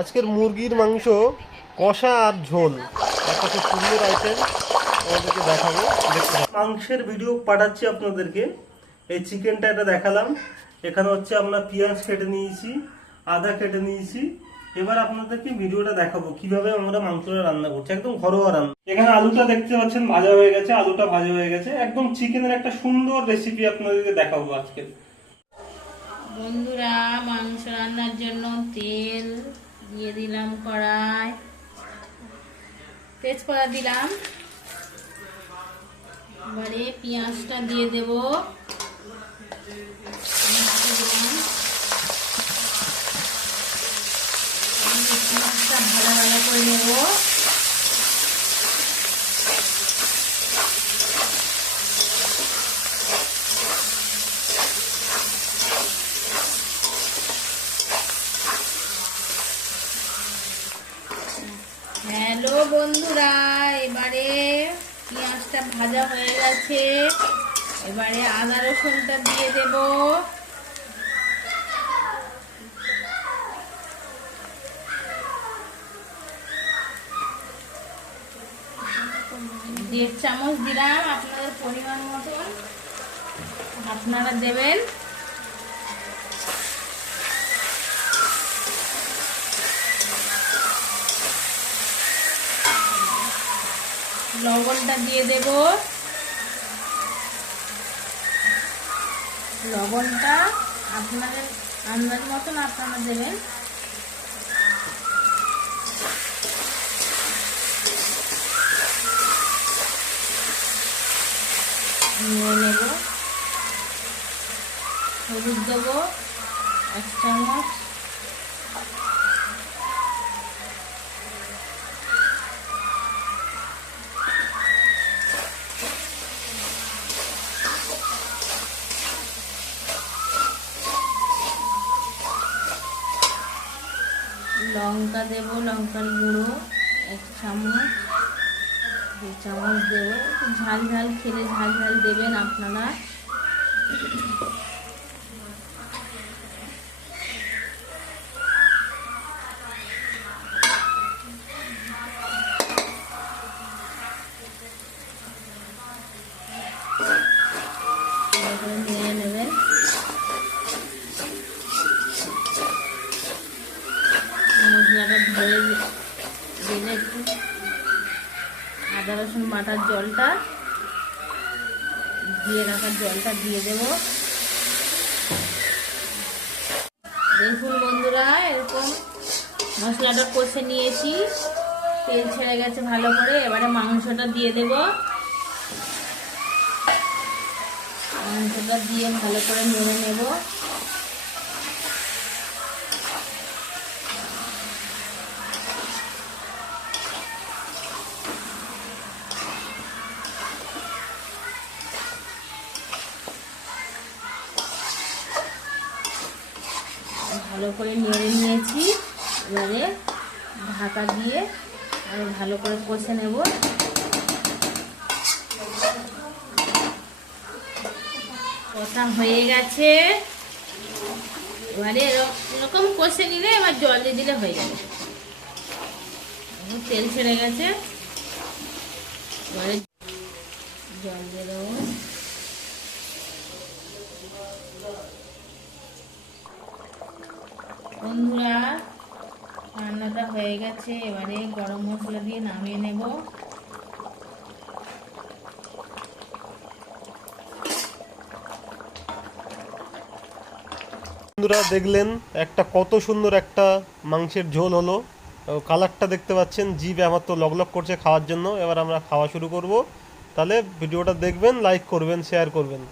আজকের মুরগির মাংস কষা আর ঝোল একটা খুব সুন্দর আইটেম আমাদেরকে দেখাবো। মাংসের ভিডিও পাঠাচ্ছি আপনাদেরকে। এই চিকেনটা এটা দেখালাম। এখানে হচ্ছে আমরা পেঁয়াজ কেটে নিয়েছি, আদা কেটে নিয়েছি। এবার আপনাদেরকে ভিডিওটা দেখাবো কিভাবে আমরা মাংসটা রান্না করছি, একদম ঘরোয়া রান্না। এখানে আলুটা দেখতে পাচ্ছেন ভাজা হয়ে গেছে, আলুটা ভাজা হয়ে গেছে। একদম চিকেনের একটা সুন্দর রেসিপি আপনাদেরকে দেখাবো আজকে। বন্ধুরা, মাংস রান্নার জন্য তেল দিয়ে দিলাম কড়াই, তেজপাতা দিলাম, এবারে পেঁয়াজটা দিয়ে দেব। পেঁয়াজটা ভালো ভালো করে নেব। হ্যালো বন্ধুরা, এবারে পেঁয়াজটা ভাজা হয়ে গেছে। এবারে আদা রসুনটা দিয়ে দেব। দেড় চামচ দিলাম, আপনাদের পরিমাণ মতন আপনারা দেবেন। লবণটা দিয়ে দেব। লবণটা আপনাদের আন্দাজ মতন আপনারা দেবেন। নিয়ে নেব। হলুদ দেবো 1 চামচ। লঙ্কা দেব, লঙ্কার গুঁড়ো 1 চামচ, 2 চামচ দেব। ঝাল ঝাল খেলে ঝাল ঝাল দেবেন আপনারা। নিয়ে নেবেন। মশলাটা ধরে দিলে একটু আদা রসুন বাটার জলটা দিয়ে রাখার জলটা দিয়ে দেব। দেখুন বন্ধুরা, এরকম মশলাটা কষে নিয়েছি, তেল ছেড়ে গেছে ভালো করে। এবারে মাংসটা দিয়ে দেব। মাংসটা দিয়ে ভালো করে নেড়ে নেব। ভালো করে নেড়ে নিয়েছি। এবারে ঢাকা দিয়ে আরো ভালো করে কষে নেব। কষা হয়ে গেছে। এবারে এরকম কষে নিলে এবার জল দিয়ে দিলে হয়ে যাবে। তেল ছেড়ে গেছে, এবারে জল দিয়ে দেবো। বন্ধুরা, রান্নাটা হয়ে গেছে। এবারে গরম মশলা দিয়ে নামিয়ে নেব। বন্ধুরা দেখলেন একটা কত সুন্দর একটা মাংসের ঝোল হলো। কালারটা দেখতে পাচ্ছেন, জিভ আমার তো লগলগ করছে খাওয়ার জন্য। এবার আমরা খাওয়া শুরু করব। তাহলে ভিডিওটা দেখবেন, লাইক করবেন, শেয়ার করবেন।